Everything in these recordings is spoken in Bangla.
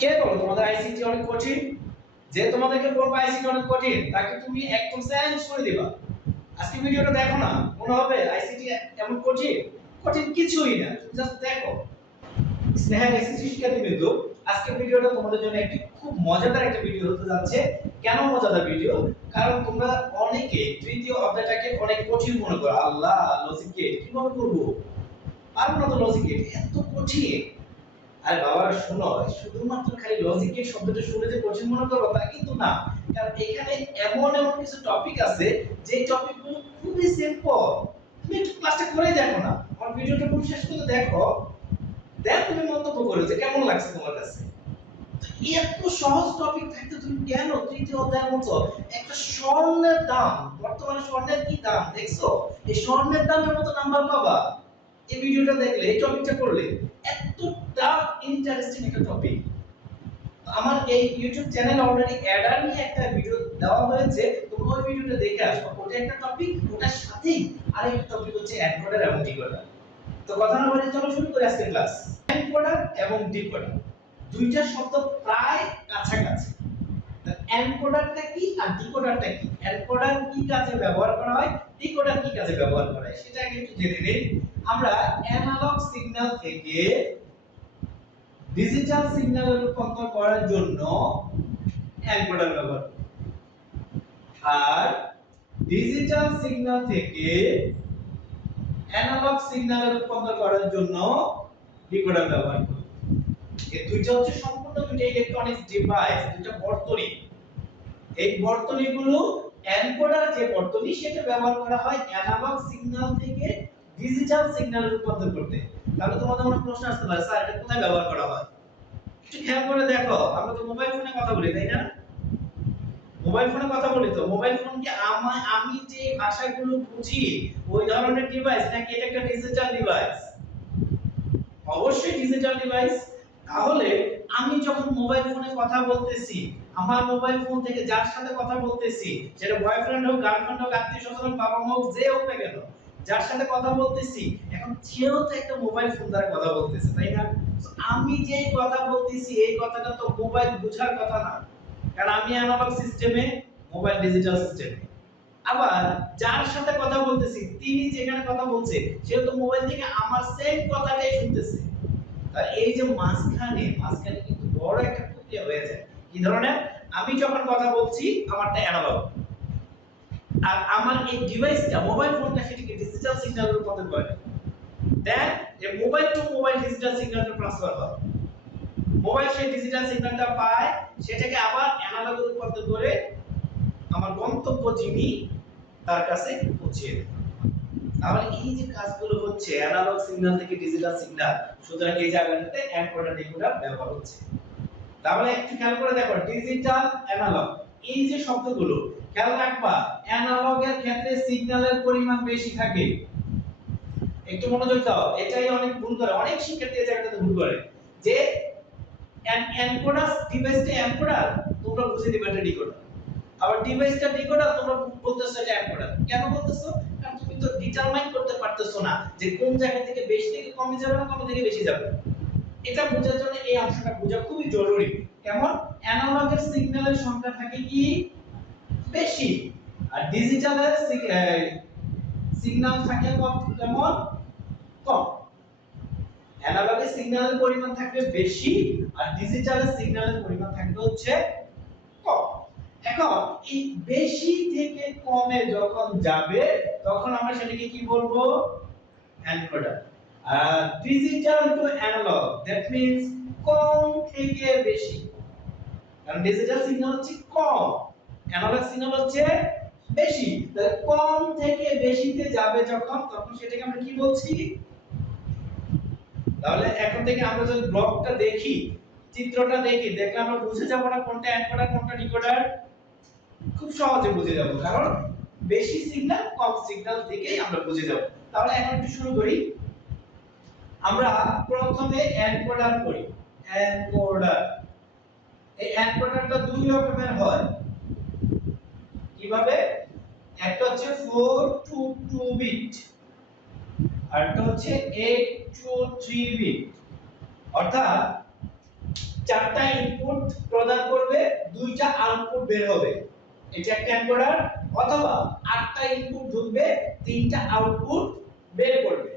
কে বলো তোমাদের আইসিটি অনেক কঠিন? যে তোমাদেরকে বলবো আইসিটি অনেক কঠিন তাকে তুমি একদম চেঞ্জ করে দিবা। আজকে ভিডিওটা দেখো না, মনে হবে আইসিটি এমন কঠিন। কঠিন কিছুই না, তুমি জাস্ট দেখো। স্নেহা এসএসসি শিক্ষার্থী বিন্দু, আজকে ভিডিওটা তোমাদের জন্য একটি খুব মজাদার একটা ভিডিও হতে যাচ্ছে। কেন মজাদার ভিডিও? কারণ তোমরা অনেকে তৃতীয় অধ্যায়টাকে অনেক কঠিন মনে করো। আল্লাহ, লজিক গেট কিভাবে করবো, পারবো না তো, লজিক গেট এত কঠিন। আর বাবা শোনো, শুধুমাত্র খালি লজিক গেট শব্দটা শুনে যে কঠিন মনে করো তা কিন্তু না। কারণ এখানে এমন এমন কিছু টপিক আছে যে টপিকগুলো খুবই সিম্পল। তুমি একটু ক্লাসটা করে দেখো না, আমার ভিডিওটা খুব শেষ করে দেখো, দেখ তুমি মন্তব্য করো যে কেমন লাগছে তোমার কাছে। এত সহজ টপিক থাকতে তুমি কেন তৃতীয় অধ্যায়ের মতো একটা স্বর্ণের দাম, বর্তমানে স্বর্ণের কি দাম দেখছো, এই স্বর্ণের দামের মতো নাম্বার পাবা এই ভিডিওটা দেখলে, এই টপিকটা করলে। এতটা ইন্টারেস্টিং একটা টপিক। আমার এই ইউটিউব চ্যানেলে অলরেডি অ্যাডার নিয়ে একটা ভিডিও দেওয়া হয়েছে, তোমরা ওই ভিডিওটা দেখে আসো। ওটা একটা টপিক, ওটার সাথেই আরেকটা টপিক হচ্ছে এনকোডার এবং ডিকোডার। তো কথা না বলে চলো শুরু করি আজকের ক্লাস। এনকোডার এবং ডিকোডার দুইটা শব্দ প্রায় কাছাকাছি। এনকোডারটা কি আর ডিকোডারটা কি? এনকোডার কি কাজে ব্যবহার করা হয়, ডিকোডার কি কাজে ব্যবহার করা হয় সেটা আগে একটু জেনে নেই। আমরা অ্যানালগ সিগন্যাল থেকে ডিজিটাল সিগন্যালে রূপান্তর করার জন্য এনকোডার ব্যবহার করি, আর ডিজিটাল সিগন্যাল থেকে অ্যানালগ সিগন্যালে রূপান্তর করার জন্য ডিকোডার ব্যবহার করি। এই দুইটা হচ্ছে সম্পূর্ণ দুইটা ইলেকট্রনিক্স ডিভাইস, দুইটা বর্তনী। এই বর্তনীগুলো এনকোডার যে বর্তনী সেটা ব্যবহার করা হয় অ্যানালগ সিগন্যাল থেকে ডিজিটাল সিগন্যালে রূপান্তর করতে। তাহলে তোমাদের মনে প্রশ্ন আসতে পারে, স্যার এটা কোথায় ব্যবহার করা হয়? একটু খেয়াল করে দেখো, আমরা তো মোবাইল ফোনে কথা বলি তাই না? মোবাইল ফোনে কথা বলি, তো মোবাইল ফোন কি আমি যে ভাষাগুলো বুঝি ওই ধরনের ডিভাইস নাকি এটা একটা ডিজিটাল ডিভাইস? অবশ্যই ডিজিটাল ডিভাইস। তাহলে আমি যখন মোবাইল ফোনে কথা বলতেছি, আমার মোবাইল ফোন থেকে যার সাথে কথা বলতেছি, সেটা বয়ফ্রেন্ড হোক, গার্লফ্রেন্ড হোক, আত্মীয় স্বজন হোক, বাবা মা হোক, যে হোক না কেন, যার সাথে কথা বলতেছি, এখন সেও তো একটা মোবাইল ফোন দ্বারা কথা বলতেছে তাই না? তো আমি যে কথা বলতেছি এই কথাটা তো মোবাইল বোঝার কথা না, কারণ আমি অ্যানালগ সিস্টেমে, মোবাইল ডিজিটাল সিস্টেমে। আবার যার সাথে কথা বলতেছি তিনি যেখানে কথা বলছে সে তো মোবাইল থেকে আমার সেম কথাটাই শুনতেছে। আর এই যে মাঝখানে কিন্তু বড় একটা প্রক্রিয়া হয়ে যায়। কি ধরনের? আমি যখন কথা বলছি আমারটা অ্যানালগ, আর আমার এই ডিভাইসটা, মোবাইল ফোনটা সেটাকে ডিজিটাল সিগন্যালে রূপান্তর করে। দেন এই মোবাইল টু মোবাইল ডিজিটাল সিগন্যালটা ট্রান্সফার হয়। মোবাইল সেই ডিজিটাল সিগন্যালটা পায়, সেটাকে আবার অ্যানালগে রূপান্তর করে আমার গন্তব্য যিনি তার কাছে পৌঁছিয়ে দেয়। তাহলে এই যে কাজগুলো হচ্ছে অ্যানালগ সিগন্যাল থেকে ডিজিটাল সিগন্যাল, সুতরাং এই জায়গাটাতে এনকোডার ডিকোডার ব্যবহার হচ্ছে। তাহলে একটু খেয়াল করে দেখো, ডিজিটাল অ্যানালগ এই যে শব্দগুলো খেয়াল রাখবা, অ্যানালগের ক্ষেত্রে সিগন্যালের পরিমাণ বেশি থাকে। একটু মনোযোগ দাও, এটাই অনেক ভুল করে, অনেক শিক্ষার্থী এই জায়গাটাতে ভুল করে যে এনকোডার ডিভাইসটা এনকোডার তোমরা বুঝে দিবে এটা ডিকোডার, আবার ডিভাইসটা ডিকোডার তোমরা বলতেছো এটা এনকোডার। কেন বলতেছো? কারণ তুমি তো ডিটারমাইন করতে পারতেছো না যে কোন জায়গা থেকে বেশি থেকে কমে যাবে না কমে থেকে বেশি যাবে। এটা বোঝার জন্য এই অংশটা বোঝা খুবই জরুরি। কেমন? অ্যানালগের সিগন্যালের সংখ্যা থাকে কি বেশি, আর ডিজিটালের সিগন্যাল থাকে কেমন কম। অ্যানালগের সিগন্যালের পরিমাণ থাকবে বেশি, আর ডিজিটালের সিগন্যালের পরিমাণ থাকবে হচ্ছে কম। এখন এই বেশি থেকে কমে যখন যাবে তখন আমরা সেটাকে কি বলবো? এনকোডার। আর digital to analog, that means কম থেকে বেশি। কারণ ডিজিটাল সিগন্যাল হচ্ছে কম, অ্যানালগ সিগন্যাল হচ্ছে বেশি। তাহলে কম থেকে বেশিতে যাবে যখন, তখন সেটাকে আমরা কি বলছি? তাহলে এখন থেকে আমরা যদি ব্লকটা দেখি, চিত্রটা দেখি, দেখলে আমরা বুঝে যাব না কোনটা এনকোডার কোনটা ডিকোডার। খুব সহজে বুঝে যাব, কারণ বেশি সিগন্যাল কম সিগন্যাল থেকেই আমরা বুঝে যাব। তাহলে এখন একটু শুরু করি। আমরা প্রথমে এনকোডার করি। এনকোডার, এই এনকোডারটা দুই রকমের হয়। কিভাবে? একটা হচ্ছে 4 টু 2 বিট, আর একটা হচ্ছে 8 টু 3 বিট। অর্থাৎ চারটা ইনপুট প্রদান করবে, দুইটা আউটপুট বের হবে, এটা একটা এনকোডার। অথবা আটটা ইনপুট ঢুকবে, তিনটা আউটপুট বের করবে,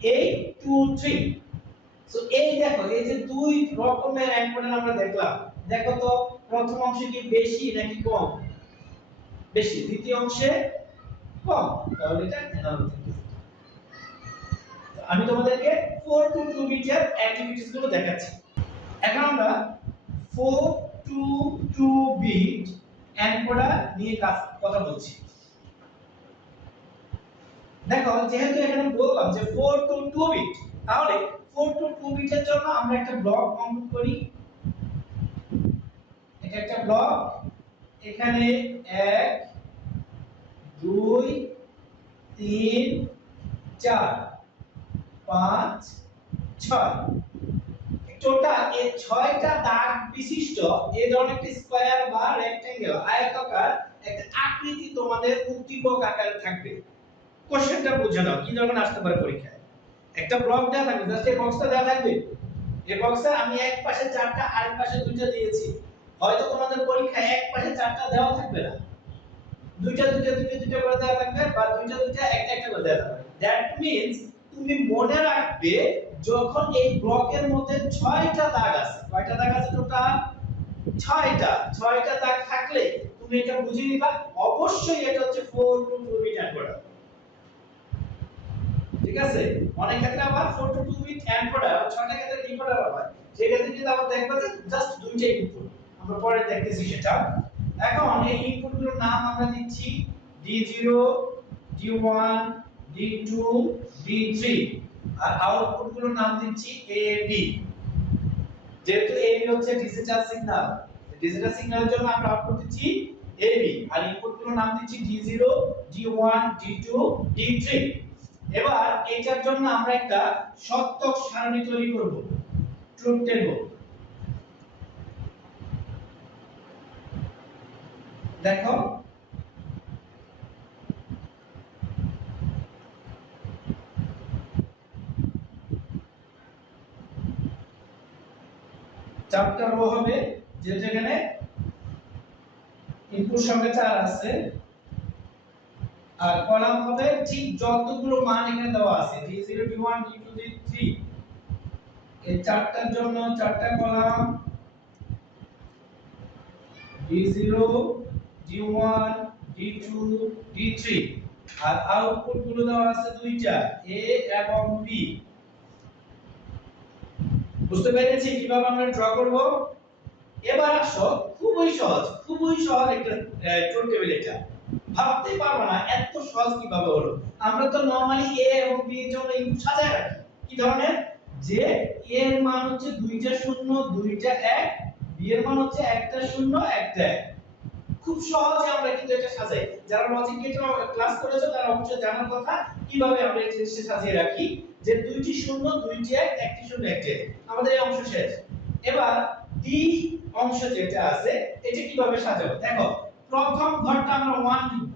8 2 3। সো এই দেখো, এই যে দুই রকমের এনকোডার আমরা দেখলাম। দেখো তো প্রথম অংশে কি বেশি নাকি কম? বেশি। দ্বিতীয় অংশে কম, তাহলে এটা অ্যানালগ। আমি তোমাদেরকে 4 to 2 বিটের অ্যাক্টিভিটিস গুলো দেখাচ্ছি। এখন আমরা 4 to 2 বিট এনকোডার নিয়ে কথা বলছি। দেখো, যেহেতু এখানে বললাম যে 4 to 2 বিট, তাহলে 4 to 2 বিটের জন্য আমরা একটা ব্লক কম্পিউট করি। এটা একটা ব্লক, এখানে 1 2 3 4 5 6, টোটাল এই 6টা দাগ বিশিষ্ট এই ধরনের একটা স্কয়ার বা রেক্টেঙ্গেল আয়তাকার একটা আকৃতি তোমাদের উদ্দীপক আকারে থাকবে। কোশ্চেনটা বুঝে নাও কি ধরনের আসতে পারে পরীক্ষায়। একটা ব্লক দেওয়া থাকবে, জাস্ট এই বক্সটা দেওয়া থাকবে, এই বক্সে আমি এক পাশে 4টা আরেক পাশে 2টা দিয়েছি। হয়তো তোমাদের পরীক্ষায় এক পাশে 4টা দেওয়া থাকবে না, 2টা 2টা 2টা 2টা করে দেওয়া থাকবে, বা 2টা 2টা একটা একটা করে দেওয়া থাকবে। দ্যাট মিন্স তুমি মনে রাখবে যখন এই ব্লকের মধ্যে 6টা দাগ আছে, কয়টা দাগ আছে টোটাল? 6টা দাগ থাকলে তুমি এটা বুঝে নিবা অবশ্যই এটা হচ্ছে 4 to 2 বিট এনকোডার। ঠিক আছে, অনেক ক্ষেত্রে আবার 4 to 2 বিট এনকোডার 6টা ক্ষেত্রে ডিকোডার হয়, সেই ক্ষেত্রে কিন্তু আমরা দেখব যে জাস্ট দুইটা ইনপুট। আমরা পরে দেখতেছি সেটা। এখন এই ইনপুটগুলোর নাম আমরা দিচ্ছি D0 D1 D2 D3, আর আউটপুটগুলোর নাম দিচ্ছি AB। যেহেতু AB হচ্ছে ডিজিটাল সিগন্যাল, ডিজিটাল সিগন্যালের জন্য আমরা আউটপুট দিচ্ছি AB, আর ইনপুটগুলোর নাম দিচ্ছি D0 D1 D2 D3। এবার এটার জন্য আমরা একটা সত্যক সারণী তৈরি করব, ট্রুথ টেবল। দেখো, চারটা রো হবে, যেখানে ইনপুট সংখ্যা 4 আছে, আর কলাম হবে ঠিক যতগুলো মান এখানে দেওয়া আছে, D0 D1 D2 D3, এই চারটার জন্য চারটা column, D0 D1 D2 D3, আর আউটপুট গুলো দেওয়া আছে দুইটা, A এবং B। বুঝতে পেরেছি কিভাবে আমরা ড্র করব? এবার আসো, খুবই সহজ একটা ট্রুথ টেবিল। এটা ভাবতে পারবো না এত সহজ কিভাবে হলো। আমরা তো নরমালি A এবং B এর জন্য ইনপুট সাজায় রাখি কি ধরনের, যে A এর মান হচ্ছে 2টা 0 2টা 1, B এর মান হচ্ছে 1টা 0 1টা 1। খুব সহজে আমরা কিন্তু এটা সাজাই। যারা লজিক গেট ক্লাস করেছো তারা অবশ্যই জানার কথা কিভাবে আমরা এই জিনিসটা সাজিয়ে রাখি, যে 2টি 0 2টি 1 1টি 0 1টি 1। আমাদের এই অংশ শেষ। এবার ডি অংশ যেটা আছে এটা কিভাবে সাজাবো? দেখো, প্রথম ঘরটা আমরা 1 লিখব,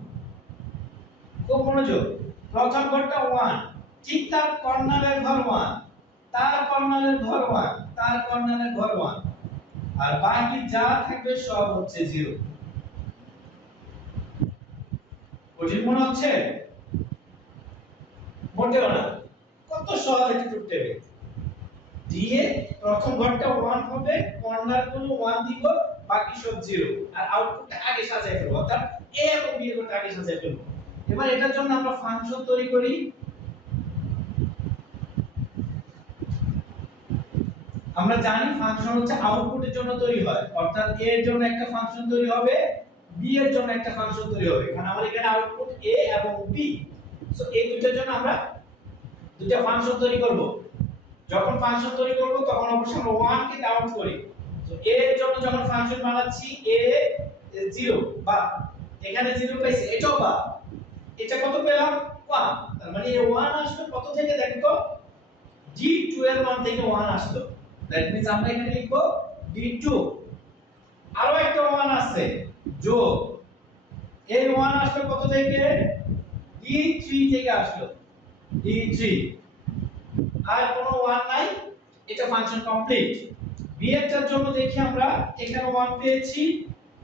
খুব মনোযোগ। প্রথম ঘরটা 1, ঠিক তার কর্নারের ঘর 1, তার কর্নারের ঘর 1, তার কর্নারের ঘর 1, আর বাকি যা থাকবে সব হচ্ছে 0। কঠিন মনে হচ্ছে? মোটেও না, কত সহজ একটা ট্রুথ টেবিল। দিয়ে প্রথম ঘরটা 1 হবে, কর্নার গুলো 1 দিব, বাকি সব 0, আর আউটপুটটা আগে সাজায় ফেলবো, অর্থাৎ A এবং B এর ঘরটা আগে সাজায় ফেলবো। এবার এটার জন্য আমরা ফাংশন তৈরি করি। আমরা জানি ফাংশন হচ্ছে আউটপুটের জন্য তৈরি হয়, অর্থাৎ A এর জন্য একটা ফাংশন তৈরি হবে, B এর জন্য একটা ফাংশন তৈরি হবে। কারণ আমার এখানে আউটপুট A এবং B, সো এই দুটোর জন্য আমরা দুটো ফাংশন তৈরি করব। যখন ফাংশন তৈরি করব তখন অবশ্যই আমরা 1 কে কাউন্ট করি। তো A এর জন্য যখন ফাংশন বানাচ্ছি A 0, বা এখানে 0 পাইছে, এটাও বা এটা কত পেলাম 1, তার মানে এই 1 আসবে কত থেকে? দেখো, D2 এর মান থেকে 1 আসলো। দ্যাট মিন্স আমরা এখানে লিখব D2, আরো একটা 1 আছে যোগ, এই 1 আসলো কত থেকে? D3 থেকে আসলো, D3, আর কোনো 1 নাই, এটা ফাংশন কমপ্লিট। বি এরটার জন্য দেখি আমরা এখানে 1 পেয়েছি,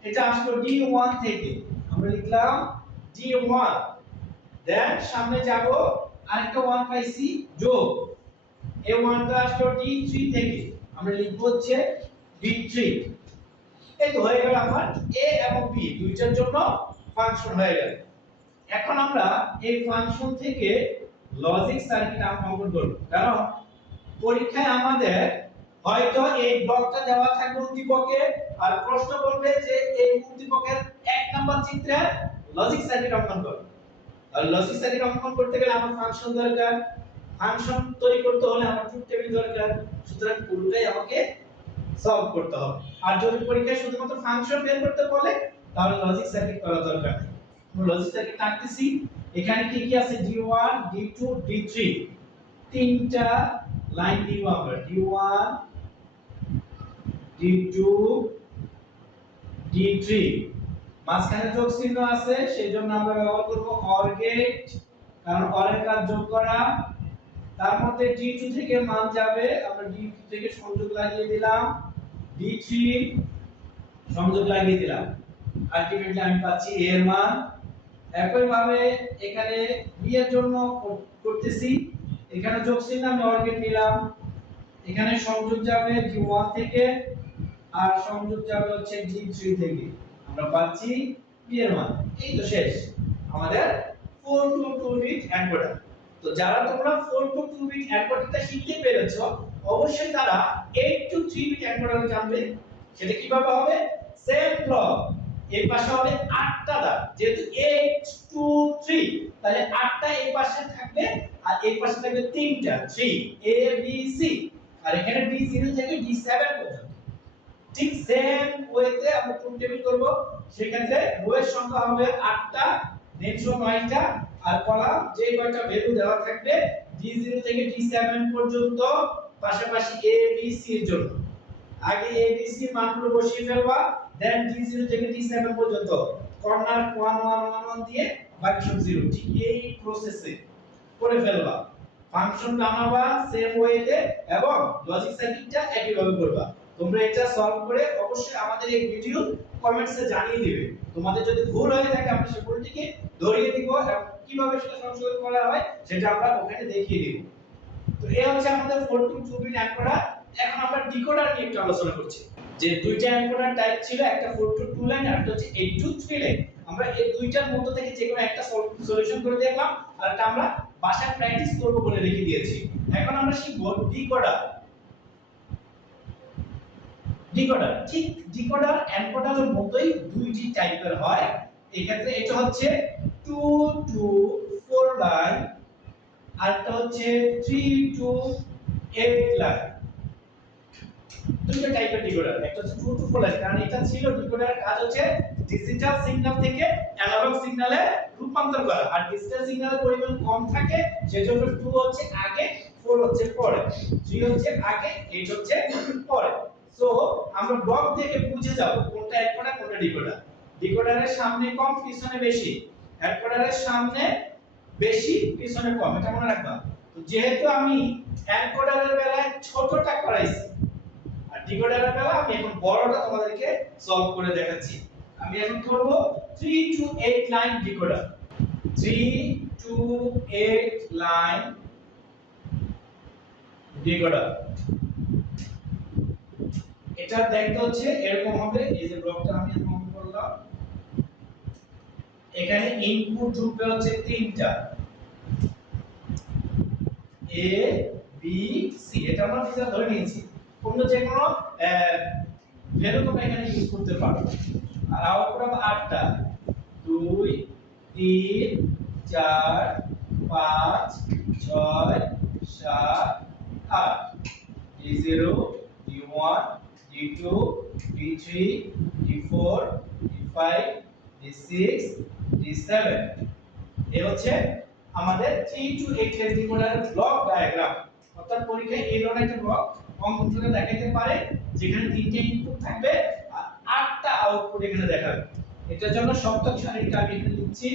এটা আসলো D1 থেকে, আমরা লিখলাম D1, দেন সামনে যাব আরেকটা 1 পাইছি যোগ এই 1 টা আসলো D3 থেকে, আমরা লিখব হচ্ছে D3। এই তো হয়ে গেল আমার a এবং b দুইটার জন্য ফাংশন হয়ে গেল। এখন আমরা এই ফাংশন থেকে লজিক সার্কিট অঙ্কন করব, কারণ পরীক্ষায় আমাদের হয়তো এই ব্লকটা দেওয়া থাকবে উদ্দীপকে, আর প্রশ্ন করবে যে এই উদ্দীপকের 1 নাম্বার চিত্রে লজিক সার্কিট অঙ্কন করো। আর লজিক সার্কিট অঙ্কন করতে গেলে আমার ফাংশন দরকার, ফাংশন তৈরি করতে হলে আমার ট্রুথ টেবিল দরকার, সুতরাং পুরোটাই আমাকে সলভ করতে হবে। আর যদি পরীক্ষায় শুধুমাত্র ফাংশন বের করতে বলে তাহলে লজিক সার্কিট করা দরকার নেই। আমরা লজিক সার্কিট আঁকতেছি, এখানে কি কি আছে D1 D2 D3, তিনটা লাইন দিব আমরা, D1 D2 D3, মাঝখানে যোগ চিহ্ন আছে সেজন্য আমরা ব্যবহার করব OR গেট, কারণ OR এর কাজ যোগ করা। তার মধ্যে D2 থেকে মান যাবে, আমরা D2 থেকে সংযোগ লাগিয়ে দিলাম, D3 সংযোগ লাগিয়ে দিলাম, আলটিমেটলি আমি পাচ্ছি a এর মান। একই ভাবে এখানে b এর জন্য করতেছি, এখানে যোগ চিহ্ন আমি OR গেট নিলাম, এখানে সংযোগ যাবে D1 থেকে আর সংযোগ যাবে হচ্ছে D3 থেকে, আমরা পাচ্ছি b এর মান। এই তো শেষ আমাদের 4 to 2 বিট এনকোডার। তো যারা তোমরা 4 to 2 বিট এনকোডারটা শিখতে পেরেছো, অবশ্যই তারা 8 to 3 বিট এনকোডার জানবে। সেটা কিভাবে হবে? সেম ব্লক, এই পাশে হবে 8টা দাগ, যেহেতু 8 2 3 তাহলে 8টা এই পাশে থাকবে আর এই পাশে থাকবে 3টা 3 a b c, আর এখানে D0 থেকে D7 পর্যন্ত। ঠিক সেম ওয়েতে আমরা ট্রুথ টেবিল করব, সেক্ষেত্রে রো এর সংখ্যা হবে 8টা, নেক্সট রো 9টা, আর কলাম যে কয়টা ভ্যালু দেওয়া থাকবে D0 থেকে D7 পর্যন্ত, পাশাপাশি a b c এর জন্য আগে a b c মানগুলো বসিয়ে ফেলবা, দেন D0 থেকে D7 পর্যন্ত কর্নার 1 1 1 1 দিয়ে বাকি সব 0, ঠিক এই প্রসেসে করে ফেলবা। ফাংশন বানাবা সেম ওয়েতে এবং লজিক সার্কিটটা একই ভাবে করবা। তোমরা এটা সলভ করে অবশ্যই আমাদের এই ভিডিও কমেন্টসে জানিয়ে দিবে। তোমাদের যদি ভুল হয়ে থাকে আমরা সেই ভুলটিকে ধরিয়ে দিব এবং কিভাবে সেটা সংশোধন করা হয় সেটা আমরা ওখানে দেখিয়ে দিব। তো এই হচ্ছে আমাদের 4 to 2 বিট এনকোডার। এখন আমরা ডিকোডার নিয়ে একটু আলোচনা করছি। যে দুইটা এনকোডার টাইপ ছিল, একটা 4 to 2 লাইন আর একটা হচ্ছে 8 to 3 লাইন। আমরা এই দুইটার মধ্য থেকে যে কোনো একটা সলিউশন করে দেখলাম, আর এটা আমরা বাসায় প্র্যাকটিস করব বলে রেখে দিয়েছি। এখন আমরা শিখব ডিকোডার। ডিকোডার ঠিক ডিকোডার এনকোডারের মতোই দুইটি টাইপের হয়। এই ক্ষেত্রে এটা হচ্ছে 2 to 4 লাইন আর এটা হচ্ছে 3 to 8 লাইন। দুটো টাইপের ডিকোডার, একটা হচ্ছে 2 to 4 লাইন, কারণ এটা ছিল ডিকোডারের কাজ হচ্ছে ডিজিটাল সিগন্যাল থেকে অ্যানালগ সিগন্যালে রূপান্তর করা, আর ডিজিটাল সিগন্যালের পরিমাণ কম থাকে সেজন্য 2 হচ্ছে আগে 4 হচ্ছে পরে, 3 হচ্ছে আগে 8 হচ্ছে পরে। সো আমরা ব্লক দেখে বুঝে যাব কোনটা এনকোডার কোনটা ডিকোডার। ডিকোডারের সামনে কম পিছনে বেশি, এনকোডারের সামনে বেশি পিছনে কম, এটা মনে রাখবা। তো যেহেতু আমি এনকোডারের বেলায় ছোটটা করাইছি আর ডিকোডারের বেলা আমি এখন বড়টা তোমাদেরকে সলভ করে দেখাচ্ছি। আমি এখন করব 3 to 8 line decoder. 3 to 8 line decoder. এটা দেখতে হচ্ছে এরকম হবে, এই যে ব্লকটা আমি এখন করলাম, এখানে ইনপুট ঢুকবে হচ্ছে তিনটা a b c, এটা আমরা ফিচার ধরে নিয়েছি, অন্য যে কোনো ভ্যালু তোমরা এখানে ইউজ করতে পারো। আর আউটপুট হবে 8টা 2 3 4 5 6 7 8, d0 d1 d2 d3 d4 d5 d6 d7। এই হচ্ছে আমাদের 3 to 8 এর ডিকোডারের ব্লক ডায়াগ্রাম। অর্থাৎ পরীক্ষায় এই ধরনের একটা ব্লক অঙ্কন করে দেখাইতে পারে যেখানে তিনটে ইনপুট থাকবে আর 8টা আউটপুট এখানে দেখাবে। এটার জন্য সপ্তক সারণীটা আমি এখানে লিখছি।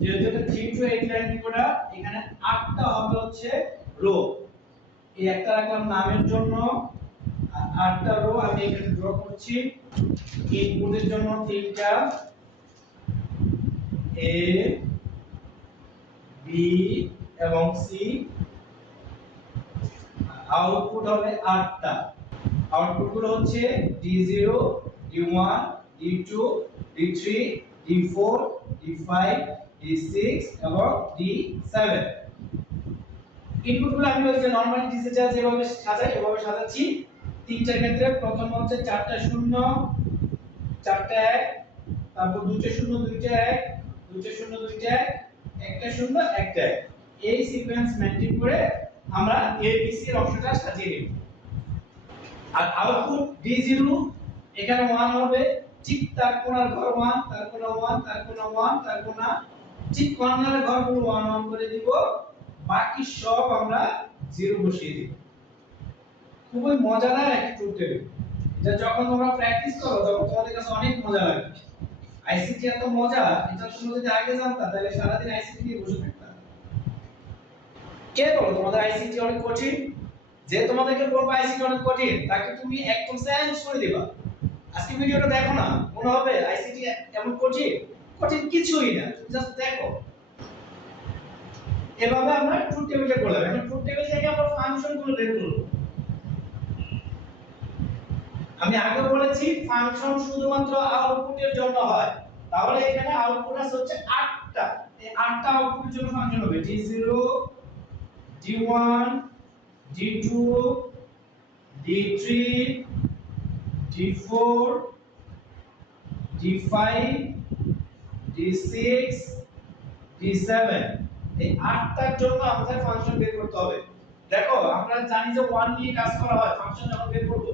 যেহেতু এটা 3 to 8 লাইন ডিকোডার, আটটা হবে হচ্ছে রো। এই একটা রাখলাম নামের জন্য, আর আটটা রো আমি এখানে ড্র করছি। ইনপুটের জন্য তিনটা, এ বি এবং সি। আউটপুট হবে আটটা। আউটপুট গুলো হচ্ছে D0, D1, D2, D3, D4, D5, D6 এবং D7। ইনপুট গুলো আমি হচ্ছে নরমালি ডিজিটাল যেভাবে সাজাই এভাবে সাজাচ্ছি। তিনটার ক্ষেত্রে প্রথম হচ্ছে চারটা শূন্য, চারটা এক, তারপর দুইটা শূন্য, দুইটা এক, দুইটা শূন্য, দুইটা এক, একটা শূন্য, একটা এক। এই সিকোয়েন্স মেইনটেইন করে আমরা এবিসি এর অংশটা সাজিয়ে নেব। আর আউটপুট D0 এখানে 1 হবে, ঠিক তার কোণার ঘর 1, তার কোণা 1, তার কোণা 1, তার কোণা, ঠিক কর্নারের ঘরগুলো 1 1 করে দিব। বাকি সব আমরা 0 বসিয়ে দিব। খুবই মজাদার একটা ট্রুথ টেবিল। এটা যখন তোমরা প্র্যাকটিস করো তখন তোমাদের কাছে অনেক মজা লাগবে। আইসিটি এত মজা, এটা তোমরা যদি আগে জানতা তাহলে সারা দিন আইসিটি নিয়ে বসে থাকতা। কে বলো তোমাদের আইসিটি অনেক কঠিন? যে তোমাদেরকে বলবো আইসিটি অনেক কঠিন তাকে তুমি একদম চেঞ্জ করে দিবা। আজকে ভিডিওটা দেখো না, মনে হবে আইসিটি এমন কঠিন? কঠিন কিছুই না, তুমি জাস্ট দেখো। এভাবে আমরা ট্রুথ টেবিলটা করলাম। এখন ট্রুথ টেবিল থেকে আমরা ফাংশনগুলো বের করব। আমি আগে বলেছি ফাংশন শুধুমাত্র আউটপুটের জন্য হয়, তাহলে এখানে আউটপুট আছে হচ্ছে 8টা। এই 8টা আউটপুটের জন্য ফাংশন হবে D0, D1, D2, D3, D4, D5, D6, D7। এই 8টার জন্য আমাদের ফাংশন বের করতে হবে। দেখো আমরা জানি যে 1 নিয়ে কাজ করা হয়, ফাংশন যখন বের করব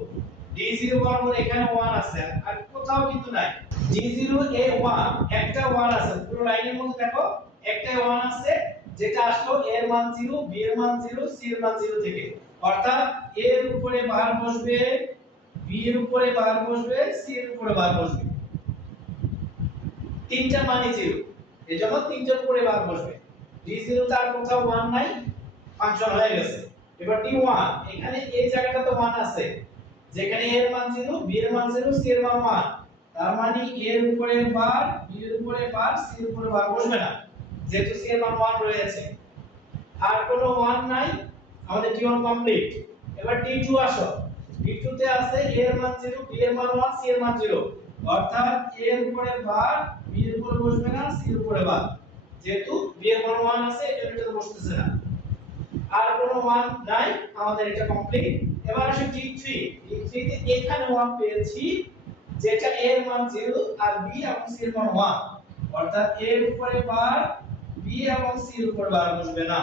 D0 বরাবর এখানে 1 আছে, আর কোথাও কিন্তু নাই। D0 এ 1, একটা 1 আছে পুরো লাইনের মধ্যে, দেখো একটা 1 আছে, যেটা আসলো a এর মান 0, b এর মান 0, c এর মান 0 থেকে। অর্থাৎ a এর উপরে বার বসবে, b এর উপরে বার বসবে, c এর উপরে বার বসবে। তিনটা মানই 0, এজন্য তিনটার উপরে বার বসবে। D0 তার কোথাও 1 নাই, ফাংশন হয়ে গেছে। এবার D1, এখানে এই জায়গাটাতে 1 আছে, যেখানে a এর মান 0, b এর মান 0, c এর মান 1। তার মানে a এর উপরে বার, b এর উপরে বার, c এর উপরে বার বসবে না, যেহেতু c এর মান 1 রয়েছে। আর কোনো 1 নাই, আমাদের D1 কমপ্লিট। এবার D2 আসো। D2 তে আছে a এর মান 0, b এর মান 1, c এর মান 0। অর্থাৎ a এর উপরে বার, b এর উপরে বসবে না, c এর উপরে বার। যেহেতু b এর মান 1 আছে এজন্য এটা বসতেছে না। আর কোনো 1 নাই, আমাদের এটা কমপ্লিট। এবার আসে D3। D3 তে এখানে 1 পেয়েছি, যেটা a এর মান 0 আর b এবং c এর মান 1। অর্থাৎ a এর উপরে বার, b এবং c এর উপরে বার বসবে না।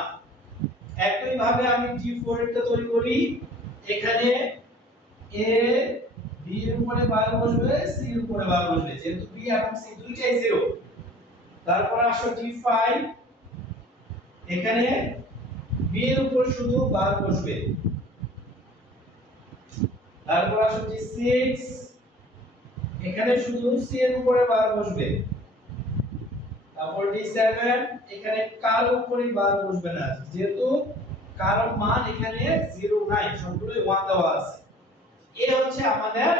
একই ভাবে আমি D4 এরটা তৈরি করি। এখানে a b এর উপরে বার বসবে, c এর উপরে বার বসবে, যেহেতু b এবং c দুইটাই 0। তারপর আসো D5। এখানে b এর উপর শুধু বার বসবে। তারপর আসো D6। এখানে শুধু c এর উপরে বার বসবে। তারপর D7। এখানে কারো উপরে বার বসবে না, যেহেতু কারো মান এখানে 0 নাই, সবগুলোই 1 দেওয়া আছে। এই হচ্ছে আমাদের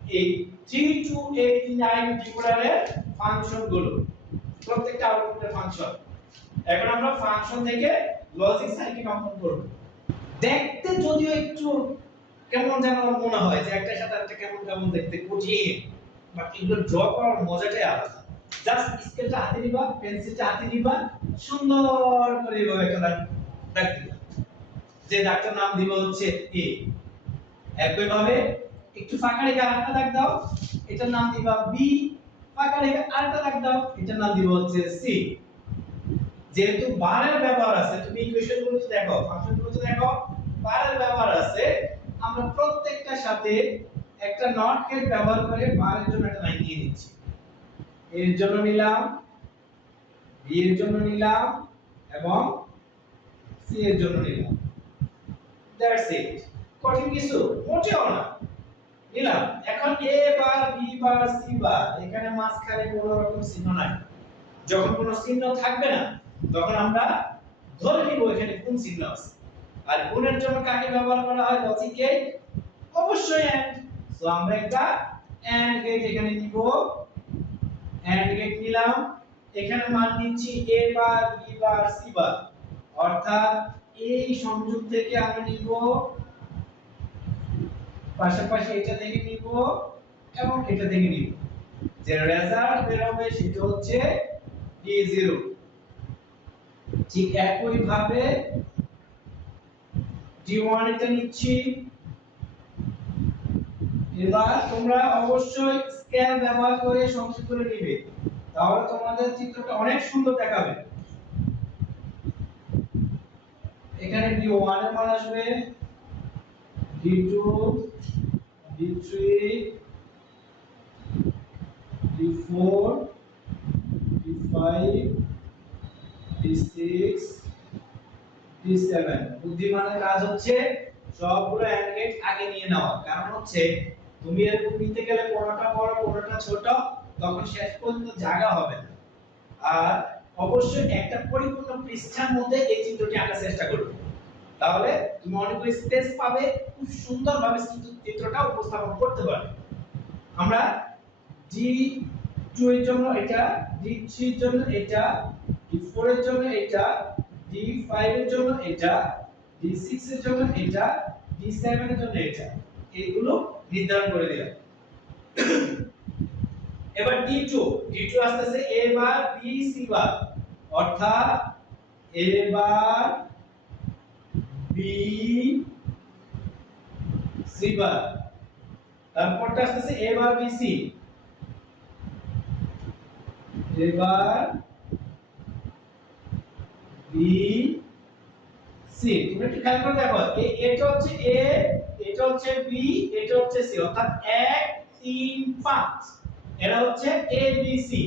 এই 3 to 89 ডিকোডারের ফাংশনগুলো, প্রত্যেকটা আউটপুটের ফাংশন। এখন আমরা ফাংশন থেকে লজিক সার্কিট অঙ্কন করব। দেখতে যদিও একটু কেমন যেন মনে হয় যে একটার সাথে আরেকটা কেমন কেমন দেখতে কঠিন, বাট এগুলো ড্র করার মজাটাই আলাদা। জাস্ট স্কেলটা হাতে নিবা, পেন্সিলটা হাতে নিবা, সুন্দর করে এভাবে একটা দাগ দিবা। যে দাগটার নাম দিব হচ্ছে এ। একই ভাবে একটু ফাঁকা রেখে আরেকটা দাগ দাও, এটার নাম দিবা বি। ফাঁকা রেখে আরেকটা দাগ দাও, এটার নাম দিব হচ্ছে সি। যেহেতু বারের ব্যবহার আছে, তুমি ইকুয়েশনগুলো তো দেখো, ফাংশনগুলো তো দেখো, বারের ব্যবহার আছে, আমরা প্রত্যেকটার সাথে একটা নট গেট ব্যবহার করে বারের জন্য একটা লাইন নিয়ে নিচ্ছি। এর জন্য নিলাম, বি এর জন্য নিলাম এবং সি এর জন্য নিলাম। That's it. কঠিন কিছু মোটেও না, নিলাম। এখন এ বার, বি বার, সি বার, এখানে মাঝখানে কোনো রকম চিহ্ন নাই। যখন কোনো চিহ্ন থাকবে না তখন আমরা ধরে নিব এখানে কোন চিহ্ন আছে। আর গুণের জন্য কাকে ব্যবহার করা হয় লজিক গেট, অবশ্যই এন্ড। সো আমরা একটা এন্ড গেট এখানে নিব, এন্ড গেট নিলাম। এখানে মান নিচ্ছি a bar b bar c বার, অর্থাৎ এই সংযোগ থেকে আমরা নিব, পাশাপাশি এটা থেকে নিব এবং এটা থেকে নিব, যে রেজাল্ট বের হবে সেটা হচ্ছে d0। ঠিক একই ভাবে d1 এটা নিচ্ছি। এবার তোমরা অবশ্যই স্কেল ব্যবহার করে সংযোগ করে নিবে, তাহলে তোমাদের চিত্রটা অনেক সুন্দর দেখাবে। এখানে d1 এর মান আসবে d2 d3 d4 d5 d6 d7। বুদ্ধিমানের কাজ হচ্ছে সবগুলো এন্ড গেট আগে নিয়ে নেওয়া, কারণ হচ্ছে তুমি এরকম নিতে গেলে কোনটা বড় কোনটা ছোট, তখন শেষ পর্যন্ত জায়গা হবে না। আর অবশ্যই একটা পরিপূর্ণ পৃষ্ঠার মধ্যে এই চিত্রটি আঁকার চেষ্টা করবে, তাহলে তুমি অনেকগুলো স্পেস পাবে, খুব সুন্দরভাবে চিত্রটা উপস্থাপন করতে পারবে। আমরা d2 এর জন্য এটা, d3 এর জন্য এটা, d4 এর জন্য এটা, d5 এর জন্য এটা, d6 এর জন্য এটা, d7 এর জন্য এটা, এইগুলো নির্ধারণ করে দিলাম। এবার d2 আসতেছে a বার b c বার, অর্থাৎ a বার b c বার। তারপরটা আসতেছে a বার b c, এবার বি সি। তুমি একটু খেয়াল করে দেখো, এটা হচ্ছে এ, এটা হচ্ছে বি, এটা হচ্ছে সি, অর্থাৎ 1 3 5 এটা হচ্ছে এ বি সি।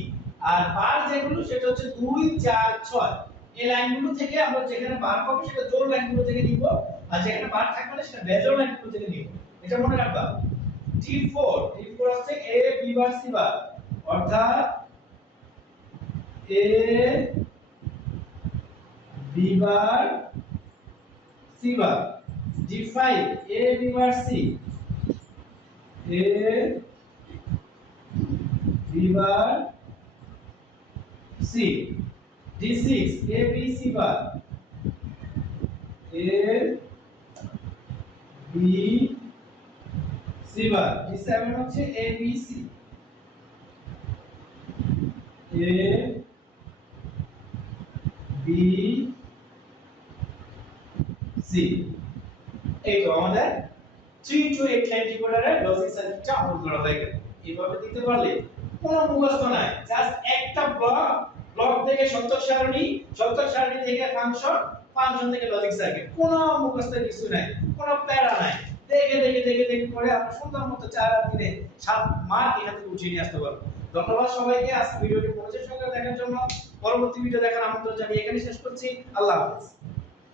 আর বার যেগুলো সেটা হচ্ছে 2 4 6। এই লাইনগুলো থেকে আমরা যেখানে বার পাবো সেটা জোড় লাইনগুলো থেকে নিব, আর যেখানে বার থাকবে না সেটা বেজোড় লাইনগুলো থেকে নিব। এটা মনে রাখবা। D4 হচ্ছে এ বি বার সি বার, অর্থাৎ a b bar c bar. d5 a b bar c, a b bar c। d6 a b c bar, a b c bar. d7 হচ্ছে a b c, a b c। এই তো আমাদের 3 to 8 লাইন ডিকোডারের লজিক সার্কিটটা অঙ্কন করা হয়ে গেল। এইভাবে দিতে পারলে কোনো মুখস্থ নাই, জাস্ট একটা ব্লক থেকে সত্যক সারণী, সত্যক সারণী থেকে ফাংশন, ফাংশন থেকে লজিক সার্কিট, কোনো মুখস্থ কিছু নাই, কোনো প্যারা নাই। দেখে দেখে দেখে দেখে করে আমরা সুন্দর মতো 4 আর 3 7 মার্ক এখান থেকে উঠিয়ে নিয়ে আসতে পারবো। ধন্যবাদ সবাইকে আজকে ভিডিওটি মনোযোগ সহকারে দেখার জন্য। পরবর্তী ভিডিও দেখার আমন্ত্রণ জানিয়ে এখানে শেষ করছি। আল্লাহ হাফেজ।